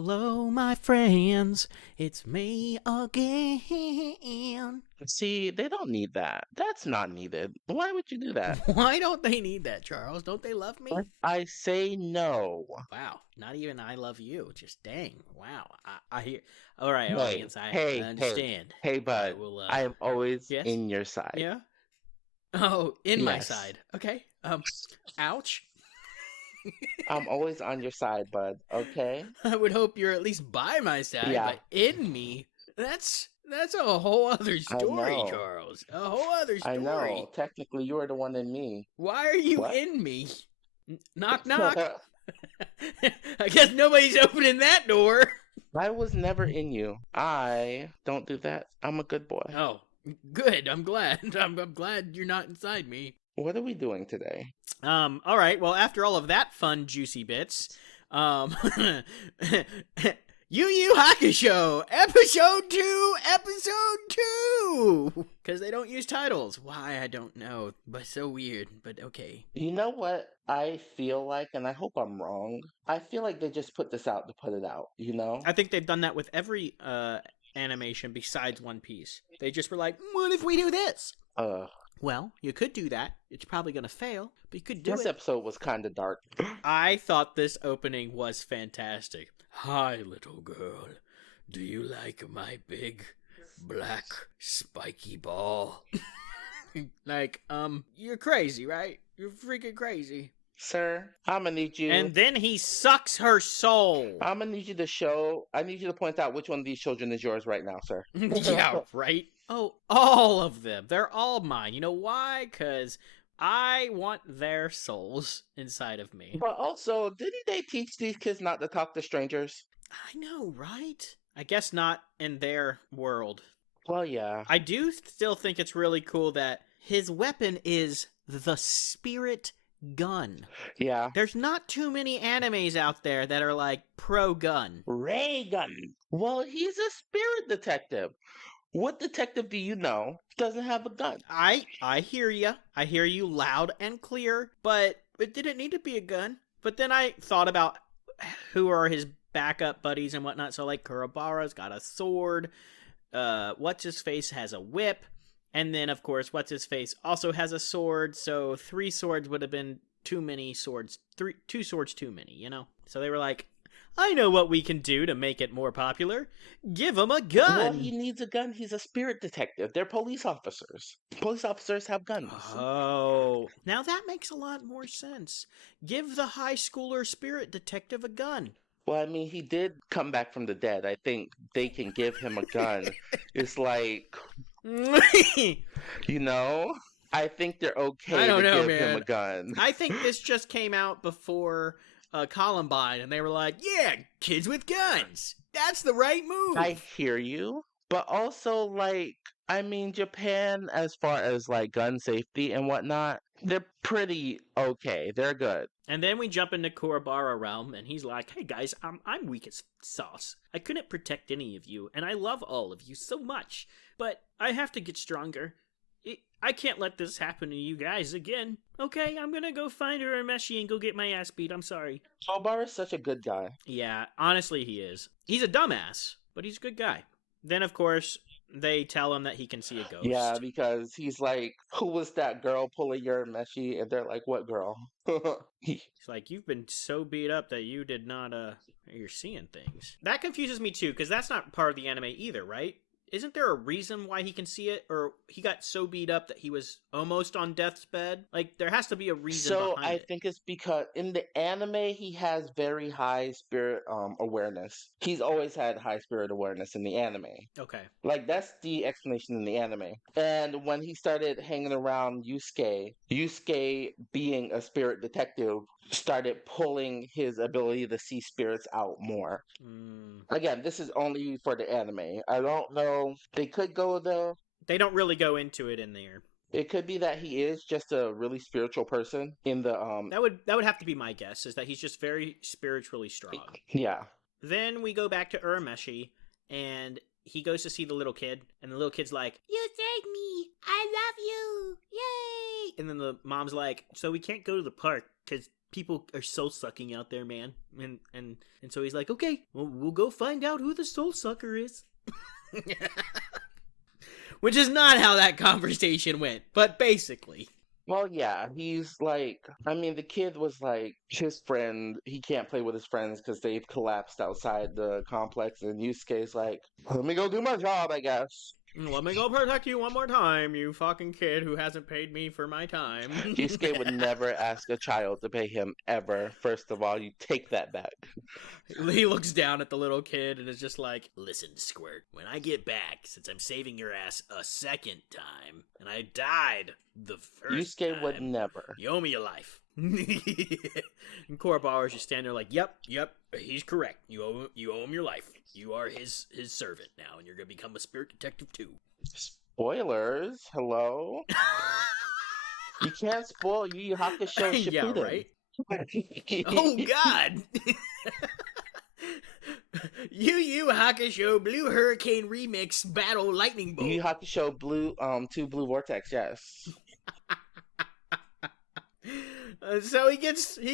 Hello, my friends. It's me again. See, they don't need that. That's not needed. Why would you do that? Why don't they need that, Charles? Don't they love me? I say no. Wow, not even I love you. Just dang. Wow. I hear. All right, Hey, audience. I hey, hey, understand. hey, I bud. will. I am always Yes. in your side. Yeah. Oh, in my Yes. side. Okay. Ouch. I'm always on your side, bud. Okay? I would hope you're at least by my side, Yeah, but in me. That's a whole other I story, know. Charles. A whole other I know. story. Technically, you are the one in me. Why are you What? in me? Knock, knock. I guess nobody's opening that door. I was never in you. I don't do that. I'm a good boy. Oh, good. I'm glad. I'm glad you're not inside me. What are we doing today? All right. Well, after all of that fun, juicy bits, Yuyu Hakusho, episode 2! Because they don't use titles. Why, I don't know. But so weird, but okay. You know what I feel like, and I hope I'm wrong. I feel like they just put this out to put it out, you know? I think they've done that with every, animation besides One Piece. They just were like, what if we do this? Well, you could do that. It's probably going to fail, but you could do This it. episode was kind of dark. I thought this opening was fantastic. Hi, little girl. Do you like my big, black, spiky ball? Like, you're crazy, right? You're freaking crazy. Sir, I'm gonna need you. And then he sucks her soul. I'm gonna need you to I need you to point out which one of these children is yours right now, sir. Yeah, right? Oh, all of them. They're all mine. You know why? Because I want their souls inside of me. But also, didn't they teach these kids not to talk to strangers? I know, right? I guess not in their world. Well, yeah. I do still think it's really cool that his weapon is the spirit gun. Yeah. There's not too many animes out there that are like pro gun. Ray gun. Well, he's a spirit detective. What detective do you know doesn't have a gun? I hear you. I hear you loud and clear, but it didn't need to be a gun. But then I thought about who are his backup buddies and whatnot. So like Kurobara's got a sword. What's his face has a whip. And then, of course, What's-His-Face also has a sword, so 3 swords would have been too many swords. 2 swords too many, you know? So they were like, I know what we can do to make it more popular. Give him a gun! Well, he needs a gun. He's a spirit detective. They're police officers. Police officers have guns. Oh, now that makes a lot more sense. Give the high schooler spirit detective a gun. Well, I mean, he did come back from the dead. I think they can give him a gun. It's like... You know, I think they're okay to give him a gun. I think this just came out before Columbine, and they were like, yeah, kids with guns. That's the right move. I hear you. But also, like, I mean, Japan, as far as, like, gun safety and whatnot, they're pretty okay. They're good. And then we jump into Kurobara realm, and he's like, hey guys, I'm weak as sauce. I couldn't protect any of you, and I love all of you so much. But I have to get stronger. I can't let this happen to you guys again. Okay, I'm gonna go find Urameshi and go get my ass beat. I'm sorry. Kurobara's such a good guy. Yeah, honestly he is. He's a dumbass, but he's a good guy. Then, of course, they tell him that he can see a ghost. Yeah, because he's like, who was that girl pulling your meshi? And they're like, what girl? He's like, you've been so beat up that you did not, you're seeing things. That confuses me too, because that's not part of the anime either, right? Isn't there a reason why he can see it? Or he got so beat up that he was almost on death's bed? Like, there has to be a reason behind it. So I think it's because in the anime, he has very high spirit awareness. He's always had high spirit awareness in the anime. Okay. Like, that's the explanation in the anime. And when he started hanging around Yusuke being a spirit detective, started pulling his ability to see spirits out more. Again, this is only for the anime. I don't know. They could go though. They don't really go into it in there. It could be that he is just a really spiritual person in the That would have to be my guess, is that he's just very spiritually strong. Yeah. Then we go back to Urameshi, and he goes to see the little kid, and the little kid's like, you saved me! I love you! Yay! And then the mom's like, so we can't go to the park, because people are soul sucking out there, man. And so he's like, okay, well, we'll go find out who the soul sucker is. Which is not how that conversation went, but basically. Well, yeah, he's like, I mean, the kid was like his friend. He can't play with his friends because they've collapsed outside the complex. And Yusuke's like, let me go do my job, I guess. Let me go protect you one more time, you fucking kid who hasn't paid me for my time. Yusuke would never ask a child to pay him ever. First of all, you take that back. He looks down at the little kid and is just like, listen, Squirt, when I get back, since I'm saving your ass a second time, and I died the first Yusuke time, would never. you owe me your life. And Kurobawa's just standing there like, yep, he's correct. You owe him your life. You are his servant now, and you're gonna become a spirit detective too. Spoilers, hello? You can't spoil Yu Yu Hakusho Shippuden. Yeah, right? Oh, God! Yu Yu Hakusho Blue Hurricane Remix Battle Lightning Bolt. Yu Yu Hakusho Blue, 2 Blue Vortex, yes. So he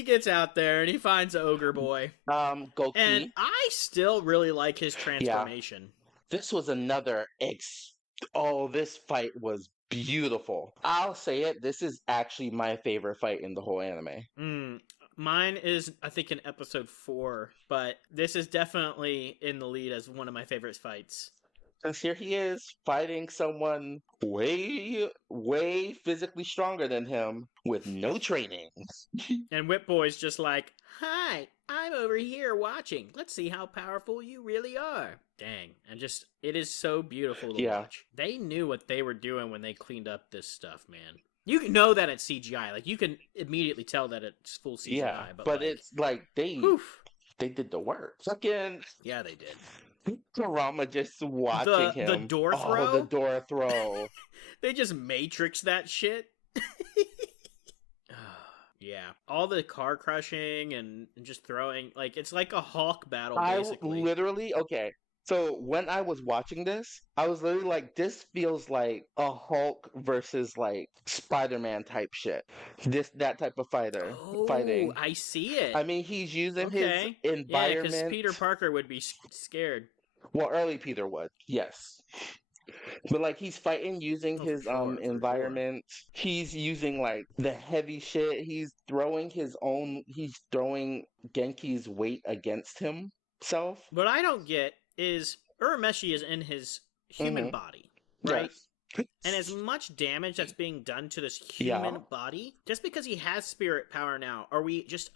gets out there and he finds Ogre Boy. Goki. And I still really like his transformation. Yeah. This was another this fight was beautiful. I'll say it, this is actually my favorite fight in the whole anime. Mine is, I think, in episode 4, but this is definitely in the lead as one of my favorite fights. Because here he is fighting someone way, way physically stronger than him with no training. And Whip Boy's just like, hi, I'm over here watching. Let's see how powerful you really are. Dang. And just, it is so beautiful to watch. They knew what they were doing when they cleaned up this stuff, man. You can know that it's CGI. Like, you can immediately tell that it's full CGI. Yeah, but like, it's like they did the work. Fucking... Yeah, they did. Kurama just watching him. The door throw? Oh, the door throw. They just Matrix that shit. Yeah. All the car crushing and just throwing. Like, it's like a Hulk battle, basically. Okay. So when I was watching this, I was literally like, this feels like a Hulk versus like Spider-Man type shit. That type of fighting. I see it. I mean, he's using his environment. Yeah, because Peter Parker would be scared. Well, early Peter would, yes. But like he's fighting using his environment. Sure. He's using like the heavy shit. He's throwing Genki's weight against himself. What I don't get is Urameshi is in his human body, right? Yes. And as much damage that's being done to this human body, just because he has spirit power now, are we just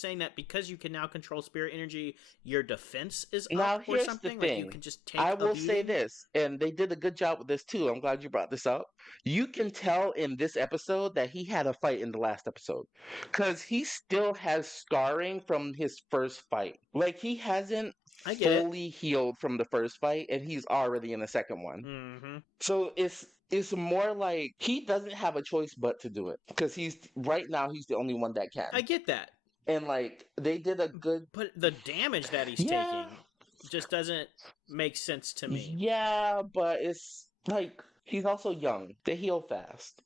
saying that because you can now control spirit energy, your defense is up or something? The thing. Like you can just take I will say this, and they did a good job with this too. I'm glad you brought this up. You can tell in this episode that he had a fight in the last episode. Because he still has scarring from his first fight. Like he hasn't fully healed from the first fight, and he's already in the second one. Mm-hmm. So it's more like he doesn't have a choice but to do it. Because right now he's the only one that can. I get that. And, like, they did a good... But the damage that he's taking just doesn't make sense to me. Yeah, but it's, like, he's also young. They heal fast.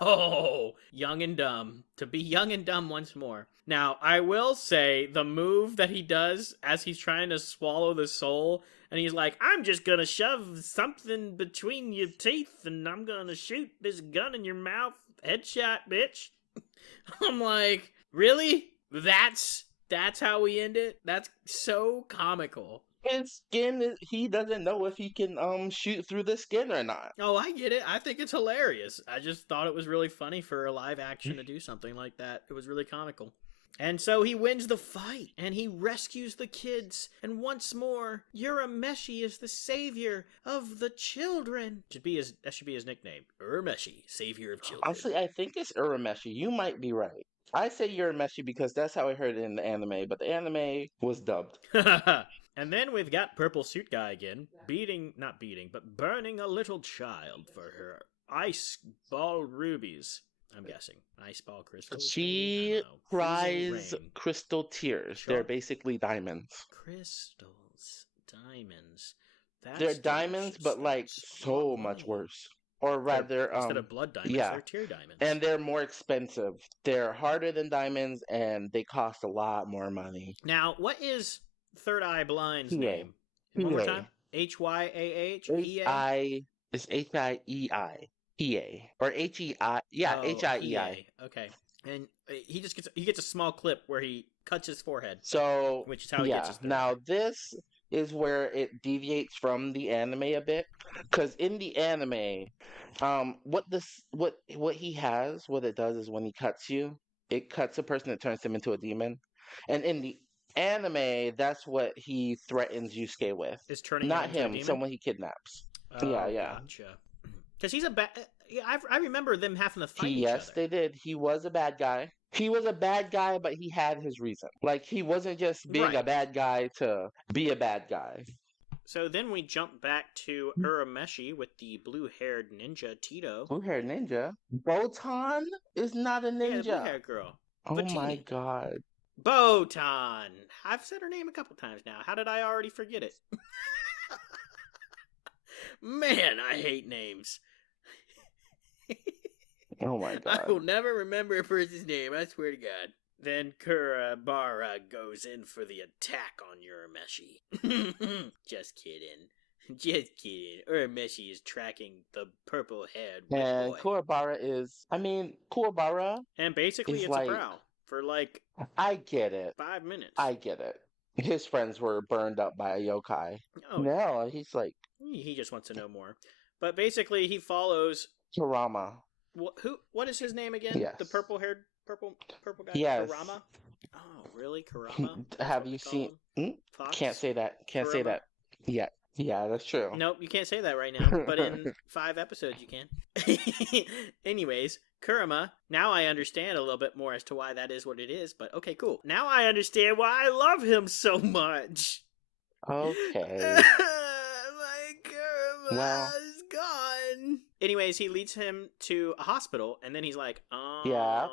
Oh, young and dumb. To be young and dumb once more. Now, I will say, the move that he does as he's trying to swallow the soul, and he's like, I'm just gonna shove something between your teeth, and I'm gonna shoot this gun in your mouth. Headshot, bitch. I'm like, really? That's how we end it? That's so comical. His skin, he doesn't know if he can shoot through the skin or not. Oh, I get it. I think it's hilarious. I just thought it was really funny for a live action to do something like that. It was really comical. And so he wins the fight, and he rescues the kids. And once more, Urameshi is the savior of the children. That should be his nickname. Urameshi, savior of children. Honestly, I think it's Urameshi. You might be right. I say Urameshi because that's how I heard it in the anime, but the anime was dubbed. And then we've got Purple Suit Guy again, burning a little child for her ice ball rubies. I'm guessing. Ice ball crystals? She cries crystal tears. Sure. They're basically diamonds. Crystals. Diamonds. They're diamonds, but like so much worse. or rather, instead of blood diamonds, yeah, they're tear diamonds. and they're more expensive. They're harder than diamonds, and they cost a lot more money. Now, what is Third Eye Blind's Hiei. name? One more time. Hiei. Hyah. Hiei. H-I, it's Hiei. Hiei. Or H-E-I, yeah, Oh, Hiei. Hiei. Okay. And he gets a small clip where he cuts his forehead, So, which is how he gets yeah, his third now eye. this is where it deviates from the anime a bit. Because in the anime, what he has, what it does is when he cuts you, it cuts a person that turns him into a demon. And in the anime, that's what he threatens Yusuke with. Is turning him Not into a him, demon? someone he kidnaps. Yeah, Oh, yeah. gotcha. Because he's a bad. Yeah, I remember them having to fight each Yes, other. they did. He was a bad guy. He was a bad guy, but he had his reason. Like, he wasn't just being a Right. bad guy to be a bad guy. So then we jump back to Urameshi with the blue-haired ninja Tito. Blue-haired ninja? Botan is not a Yeah, the ninja. blue-haired girl. Oh my Vatini. god. Botan. I've said her name a couple times now. How did I already forget it? Man, I hate names. Oh my I will god. never remember a person's name, I swear to God. Then Kurabara goes in for the attack on Urameshi. Just kidding. Just kidding. Urameshi is tracking the purple-haired whip And boy. Kuwabara And basically is it's a like, prowl for like I get it. 5 minutes. I get it. His friends were burned up by a yokai. Oh, No, he's like, he just wants to know more. But basically he follows Kurama. what is his name again? Yes. The purple guy? Yes. Kurama? Oh, really? Kurama? Have you seen? Fox? Can't say that. Can't say Kurama? that. Yeah. Yeah, that's true. Nope, you can't say that right now. But in 5 episodes, you can. Anyways, Kurama. Now I understand a little bit more as to why that is what it is. But okay, cool. Now I understand why I love him so much. Okay. My Kurama Well. is gone. Anyways, he leads him to a hospital, and then he's like, "Oh, Yeah.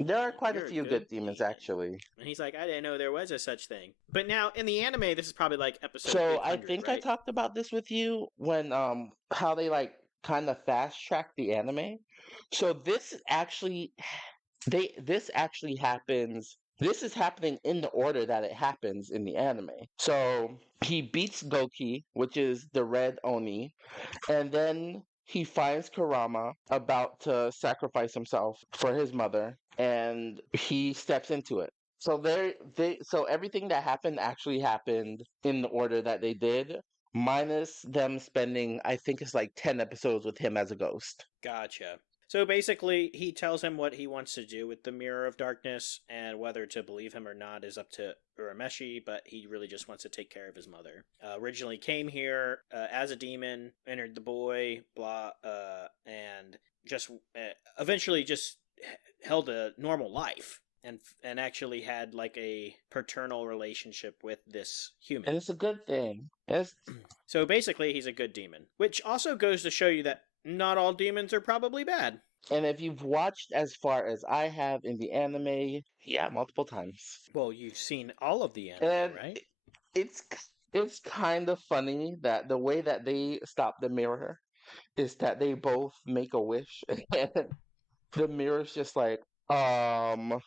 There are quite a you're few good demons, actually. And he's like, "I didn't know there was a such thing." But now in the anime, this is probably like episode. So 800, I think I right? talked about this with you when how they like kind of fast track the anime. So this actually happens. This is happening in the order that it happens in the anime. So he beats Goki, which is the red Oni, and then he finds Kurama about to sacrifice himself for his mother, and he steps into it. So so everything that happened actually happened in the order that they did, minus them spending, I think it's like 10 episodes with him as a ghost. Gotcha. So basically, he tells him what he wants to do with the Mirror of Darkness, and whether to believe him or not is up to Urameshi, but he really just wants to take care of his mother. Originally came here as a demon, entered the boy, and just eventually just held a normal life. And actually had like a paternal relationship with this human. And it's a good thing. So basically, he's a good demon. Which also goes to show you that not all demons are probably bad. And if you've watched as far as I have in the anime, yeah, multiple times. Well, you've seen all of the anime, And right? it's kind of funny that the way that they stop the mirror is that they both make a wish, and the mirror's just like, and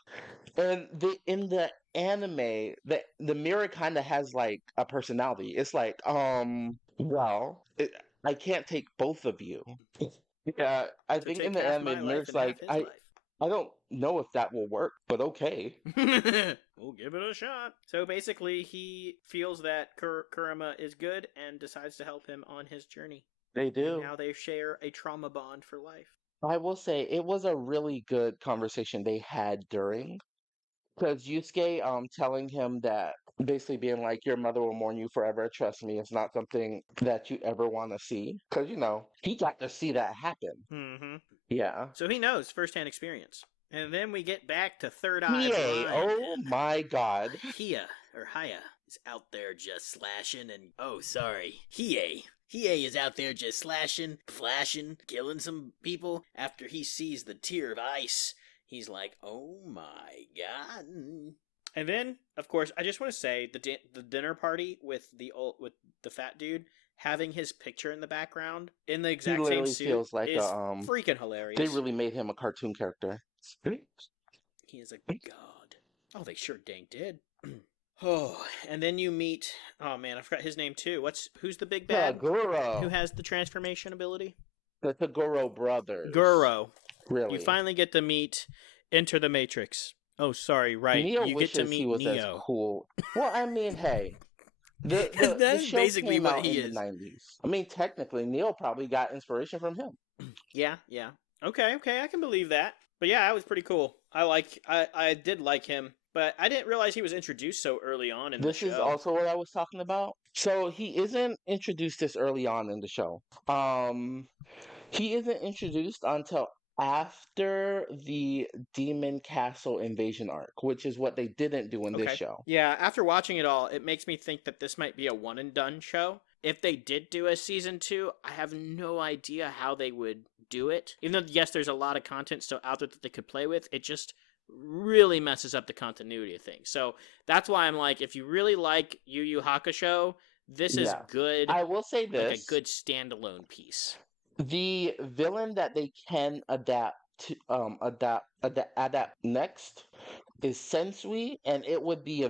in the anime, the mirror kind of has like a personality. It's like, well, I can't take both of you. Yeah, I So think in take the half anime, my the life mirror's and half like, his I don't know if that will work, but okay. life. We'll give it a shot. So basically, he feels that Kurama is good and decides to help him on his journey. They And do. now they share a trauma bond for life. I will say it was a really good conversation they had during. Because Yusuke telling him that, basically being like, your mother will mourn you forever, trust me, it's not something that you ever want to see. Because, he got to see that happen. Mm-hmm. Yeah. So he knows firsthand experience. And then we get back to Third Eye Hiei, Blind. oh my god. Hia is out there just slashing and Hiei is out there just slashing, flashing, killing some people. After he sees the tear of ice, he's like, "Oh my god!" And then, of course, I just want to say the dinner party with the fat dude having his picture in the background in the He exact same literally suit feels like is a freaking hilarious. They really made him a cartoon character. He is a god. Oh, they sure dang did. Oh, and then you meet. Oh man, I forgot his name too. Who's the big bad? Who Guro. has the transformation ability? The Guro brothers. Guro. Really? You finally get to meet Enter the Matrix. Oh, sorry, right. Neo You get to wishes meet he was Neo. as cool. Well, I mean, hey, that the is show basically came what out he in is. the 90s. I mean, technically, Neo probably got inspiration from him. Yeah. Okay, I can believe that. But yeah, that was pretty cool. I did like him, but I didn't realize he was introduced so early on in the show. This is also what I was talking about. So he isn't introduced this early on in the show. He isn't introduced until after the Demon Castle invasion arc, which is what they didn't do in this show. Yeah, after watching it all, it makes me think that this might be a one and done show. If they did do a season 2, I have no idea how they would do it. Even though, yes, there's a lot of content still out there that they could play with, it just really messes up the continuity of things. So that's why I'm like, if you really like Yu Yu Hakusho, this is good. I will say this. Like a good standalone piece. The villain that they can adapt next is Sensui, and it would be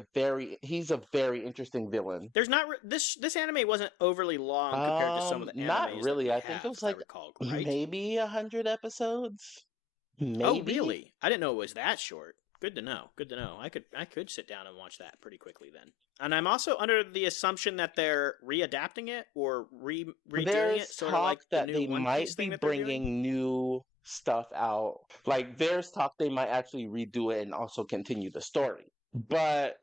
he's a very interesting villain. There's not this anime wasn't overly long compared to some of the animes. Not really. That I think it was like maybe 100 episodes. Maybe. Oh, really? I didn't know it was that short. Good to know. I could sit down and watch that pretty quickly then. And I'm also under the assumption that they're readapting it or redoing There's it, sort talk of like that the they new One might Piece be thing that they're doing. bringing new stuff out. Like there's talk they might actually redo it and also continue the story. But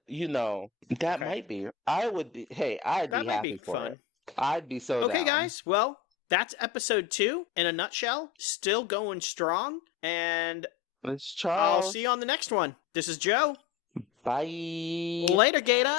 that might be. I would be. Hey, I'd be happy for it. I'd be so down. Okay, guys. Well, that's episode 2 in a nutshell. Still going strong, and it's Charles. I'll see you on the next one. This is Joe. Bye. Later, Gator.